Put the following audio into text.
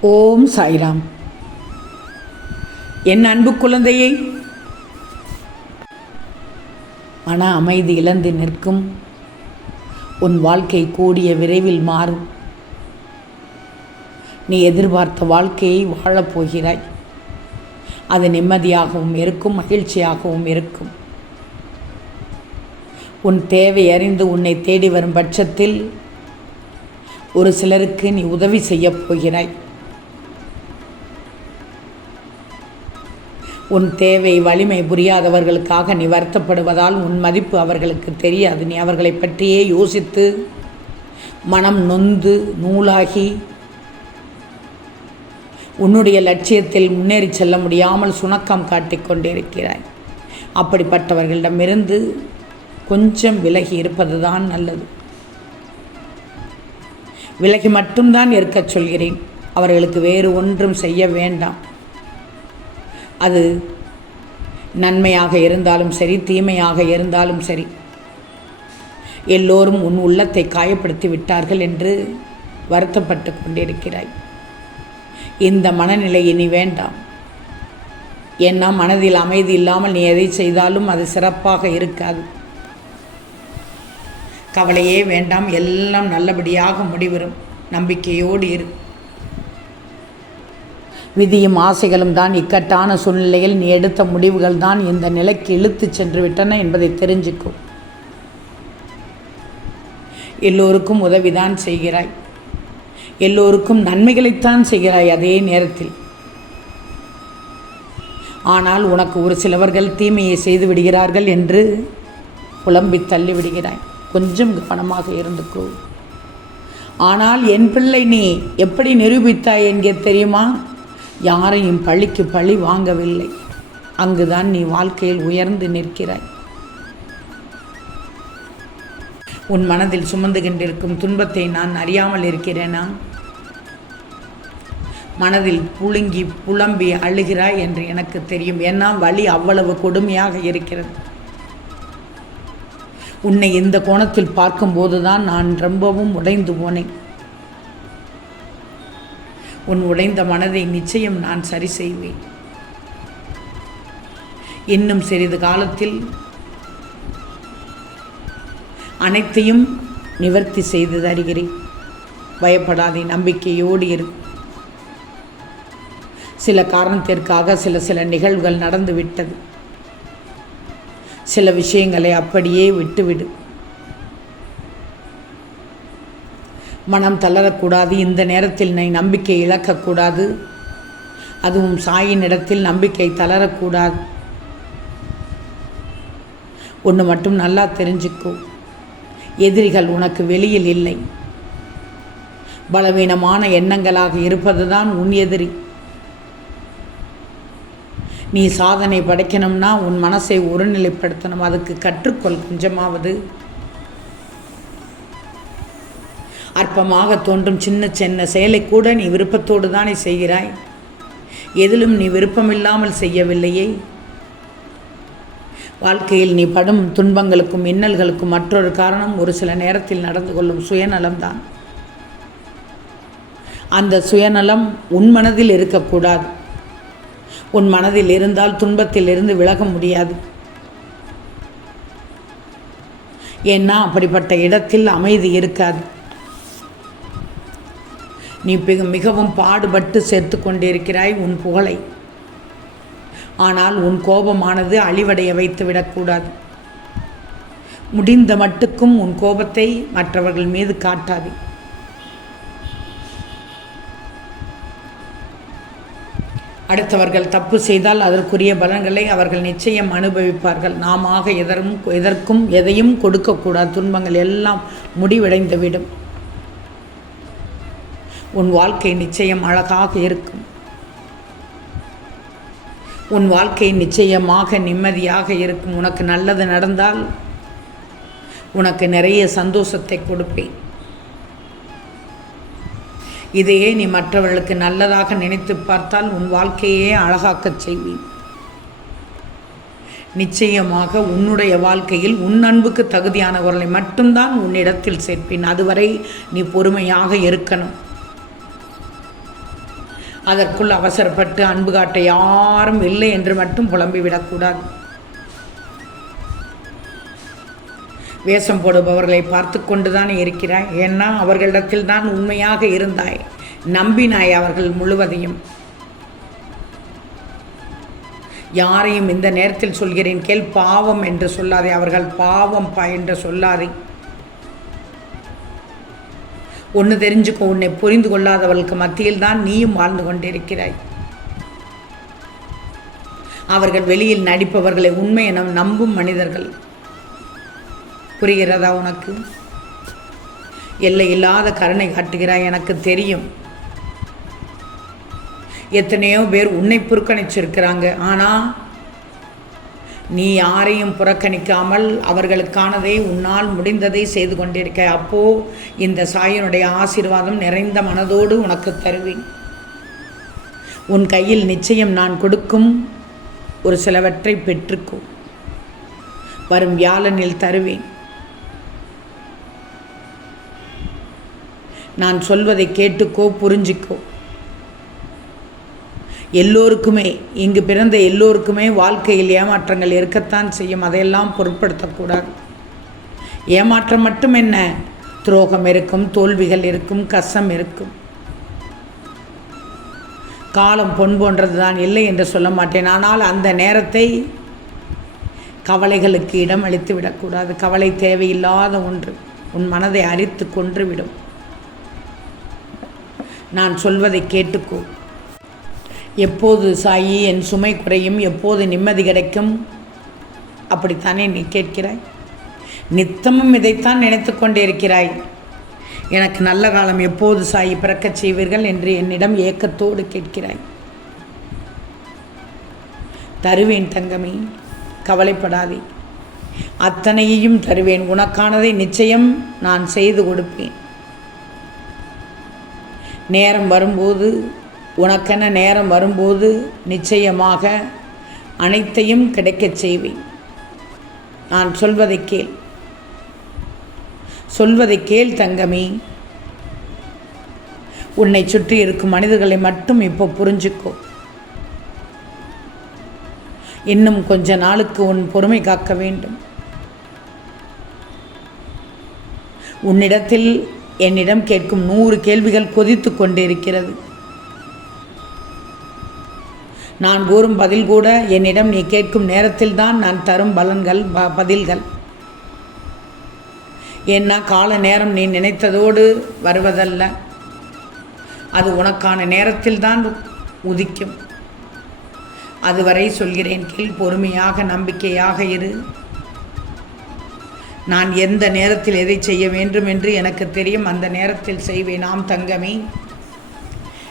ஓம் சாய்ராம். என் அன்பு குழந்தையை மன அமைதி இழந்து நிற்கும். உன் வாழ்க்கை கூடிய விரைவில் மாறும். நீ எதிர்பார்த்த வாழ்க்கையை வாழப்போகிறாய் அது நிம்மதியாகவும் இருக்கும் மகிழ்ச்சியாகவும் இருக்கும். உன் தேவை அறிந்து உன்னை தேடி வரும் பட்சத்தில் ஒரு சிலருக்கு நீ உதவி செய்யப் போகிறாய். உன் தேவை வலிமை புரியாதவர்களுக்காக நீ வருத்தப்படுவதால் உன் மதிப்பு அவர்களுக்கு தெரியாது. நீ அவர்களை பற்றியே யோசித்து மனம் நொந்து நூலாகி உன்னுடைய லட்சியத்தில் முன்னேறி செல்ல முடியாமல் சுணக்கம் காட்டிக் கொண்டிருக்கிறாய். அப்படிப்பட்டவர்களிடமிருந்து கொஞ்சம் விலகி இருப்பதுதான் நல்லது. விலகி மட்டும்தான் இருக்கச் சொல்கிறேன். அவர்களுக்கு வேறு ஒன்றும் செய்ய வேண்டாம். அது நன்மையாக இருந்தாலும் சரி தீமையாக இருந்தாலும் சரி எல்லோரும் உன் உள்ளத்தை காயப்படுத்தி விட்டார்கள் என்று வருத்தப்பட்டு கொண்டிருக்கிறாய். இந்த மனநிலை இனி வேண்டாம். ஏன்னா மனதில் அமைதி இல்லாமல் நீ எதை செய்தாலும் அது சிறப்பாக இருக்காது. கவலையே வேண்டாம் எல்லாம் நல்லபடியாக முடிவரும். நம்பிக்கையோடு இரு. விதியும் ஆசைகளும் தான் இக்கட்டான சூழ்நிலையில் நீ எடுத்த முடிவுகள் தான் இந்த நிலைக்கு இழுத்து சென்று விட்டன என்பதை தெரிஞ்சுக்கும் எல்லோருக்கும் உதவிதான் செய்கிறாய். எல்லோருக்கும் நன்மைகளைத்தான் செய்கிறாய் அதே நேரத்தில். ஆனால் உனக்கு ஒரு சிலவர்கள் தீமையை செய்து விடுகிறார்கள் என்று புலம்பி தள்ளி விடுகிறாய் கொஞ்சம் கவனமாக இருந்துக்கோ. ஆனால் என் பிள்ளை நீ எப்படி நிரூபித்தாய் என்க தெரியுமா? யாரையும் பழிக்கு பழி வாங்கவில்லை. அங்குதான் நீ வாழ்க்கையில் உயர்ந்து நிற்கிறாய். உன் மனதில் சுமந்து கொண்டிருக்கும் துன்பத்தை நான் அறியாமல் இருக்கிறேனா? மனதில் புழுங்கி புலம்பி அழுகிறாய் என்று எனக்கு தெரியும். ஏன்னா வலி அவ்வளவு கொடுமையாக இருக்கிறது. உன்னை இந்த கோணத்தில் பார்க்கும்போது தான் நான் ரொம்பவும் உடைந்து போனேன். உன் உடைந்த மனதை நிச்சயம் நான் சரி செய்வேன். இன்னும் சிறிது காலத்தில் அனைத்தையும் நிவர்த்தி செய்து தருகிறேன். பயப்படாதே நம்பிக்கையோடு இரு. சில காரணத்திற்காக சில சில நிகழ்வுகள் நடந்து விட்டது சில விஷயங்களை அப்படியே விட்டுவிடு. மனம் தளரக்கூடாது. இந்த நேரத்தில் நீ நம்பிக்கை இழக்கக்கூடாது. அதுவும் சாயின் இடத்தில் நம்பிக்கை தளரக்கூடாது. ஒன்று மட்டும் நல்லா தெரிஞ்சுக்கோ. எதிரிகள் உனக்கு வெளியில் இல்லை. பலவீனமான எண்ணங்களாக இருப்பது தான் உன் எதிரி. நீ சாதனை படைக்கணும்னா உன் மனசை ஒருநிலைப்படுத்தணும். அதுக்கு கற்றுக்கொள் கொஞ்சமாவது. அற்பமாக தோன்றும் சின்ன சின்ன செயலை கூட நீ விருப்பத்தோடு தானே செய்கிறாய்? எதிலும் நீ விருப்பமில்லாமல் செய்யவில்லையே? வாழ்க்கையில் நீ படும் துன்பங்களுக்கும் இன்னல்களுக்கும் மற்றொரு காரணம் ஒரு சில நேரத்தில் நடந்து கொள்ளும் சுயநலம்தான். அந்த சுயநலம் உன் மனதில் இருக்கக்கூடாது. உன் மனதில் இருந்தால் துன்பத்தில் இருந்து விலக முடியாது. ஏன்னா அப்படிப்பட்ட இடத்தில் அமைதி இருக்காது. நீ மிகவும் பாடுபட்டு சேர்த்து கொண்டிருக்கிறாய் உன் புகழை. ஆனால் உன் கோபமானது அழிவடைய வைத்து விடக்கூடாது முடிந்த மட்டுக்கும் உன் கோபத்தை மற்றவர்கள் மீது காட்டாது. அடுத்தவர்கள் தப்பு செய்தால் அதற்குரிய பலன்களை அவர்கள் நிச்சயம் அனுபவிப்பார்கள். நாம எதற்கும் எதற்கும் எதையும் கொடுக்கக்கூடாது. துன்பங்கள் எல்லாம் முடிவடைந்துவிடும். உன் வாழ்க்கை நிச்சயம் அழகாக இருக்கும். உன் வாழ்க்கை நிச்சயமாக நிம்மதியாக இருக்கும். உனக்கு நல்லது நடந்தால் உனக்கு நிறைய சந்தோஷத்தை கொடுப்பேன். இதையே நீ மற்றவர்களுக்கு நல்லதாக நினைத்து பார்த்தால் உன் வாழ்க்கையே அழகாக்கச் செய்வேன். நிச்சயமாக உன்னுடைய வாழ்க்கையில் உன் அன்புக்கு தகுதியானவர்களை மட்டும்தான் உன்னிடத்தில் சேர்ப்பேன். அதுவரை நீ பொறுமையாக இருக்கணும். அதற்குள் அவசரப்பட்டு அன்பு காட்ட யாரும் இல்லை என்று மட்டும் புலம்பிவிடக்கூடாது வேஷம் போடுபவர்களை பார்த்து கொண்டுதான் இருக்கிறாய்? ஏன்னா அவர்களிடத்தில் தான் உண்மையாக இருந்தாய். நம்பினாய் அவர்கள் முழுவதையும். யாரையும் இந்த நேரத்தில் சொல்கிறேன் கேள் பாவம் என்று சொல்லாதே அவர்கள் பாவம் பா என்று சொல்லாதே. ஒன்று தெரிஞ்சுக்கோ உன்னை புரிந்து கொள்ளாதவர்களுக்கு மத்தியில் தான் நீயும் வாழ்ந்து கொண்டிருக்கிறாய். அவர்கள் வெளியில் நடிப்பவர்களை உண்மை என நம்பும் மனிதர்கள். புரிகிறதா உனக்கு? எல்லை இல்லாத கருணை காட்டுகிறாய் எனக்கு தெரியும். எத்தனையோ பேர் உன்னை புறக்கணிச்சிருக்கிறாங்க. ஆனால் நீ யாரையும் புறக்கணிக்காமல் அவர்களுக்கானதை உன்னால் முடிந்ததை செய்து கொண்டிருக்க. அப்போ இந்த சாயனுடைய ஆசீர்வாதம் நிறைந்த மனதோடு உனக்கு தருவேன். உன் கையில் நிச்சயம் நான் கொடுக்கும் ஒரு சிலவற்றை பெற்றுக்கோ. வரும் வியாழனில் தருவேன். நான் சொல்வதை கேட்டுக்கோ புரிஞ்சிக்கோ. எல்லோருக்குமே இங்கு பிறந்த எல்லோருக்குமே வாழ்க்கையில் ஏமாற்றங்கள் இருக்கத்தான் செய்யும். அதையெல்லாம் பொருட்படுத்தக்கூடாது. ஏமாற்றம் மட்டும் என்ன? துரோகம் இருக்கும் தோல்விகள் இருக்கும் கசம் இருக்கும். காலம் பொன் போன்றது தான் இல்லை என்று சொல்ல மாட்டேன். ஆனால் அந்த நேரத்தை கவலைகளுக்கு இடம் அளித்து விடக்கூடாது. கவலை தேவையில்லாத ஒன்று உன் மனதை அரித்து கொன்றுவிடும் நான் சொல்வதை கேட்டுக்கோ. எப்போது சாயி என் சுமை குறையும் எப்போது நிம்மதி கிடைக்கும்? அப்படித்தானே நீ கேட்கிறாய்? நித்தமும் இதைத்தான் நினைத்து கொண்டே இருக்கிறாய். எனக்கு நல்ல காலம் எப்போது சாயி பிறக்கச் செய்வீர்கள் என்று என்னிடம் ஏக்கத்தோடு கேட்கிறாய். தருவேன் தங்கமே கவலைப்படாதே. அத்தனையையும் தருவேன். உனக்கானதை நிச்சயம் நான் செய்து கொடுப்பேன். நேரம் வரும்போது உனக்கென நேரம் வரும்போது நிச்சயமாக அனைத்தையும் கிடைக்கச் செய்வேன். நான் சொல்வதை கேள். சொல்வதை கேள் தங்கமே. உன்னை சுற்றி இருக்கும் மனிதர்களை மட்டும் இப்போ புரிஞ்சுக்கோ. இன்னும் கொஞ்ச நாளுக்கு உன் பொறுமை காக்க வேண்டும். உன்னிடத்தில் என்னிடம் கேட்கும் நூறு கேள்விகள் கொதித்து கொண்டிருக்கிறது. நான் கூறும் பதில் கூட என்னிடம் நீ கேட்கும் நேரத்தில் தான் நான் தரும் பலன்கள் ப பதில்கள். ஏன்னா கால நேரம் நீ நினைத்ததோடு வருவதல்ல. அது உனக்கான நேரத்தில் தான் உதிக்கும். அதுவரை சொல்கிறேன் கீழ் பொறுமையாக நம்பிக்கையாக இரு. நான் எந்த நேரத்தில் எதை செய்ய வேண்டும் என்று எனக்கு தெரியும். அந்த நேரத்தில் செய்வேன். நாம் தங்கமே.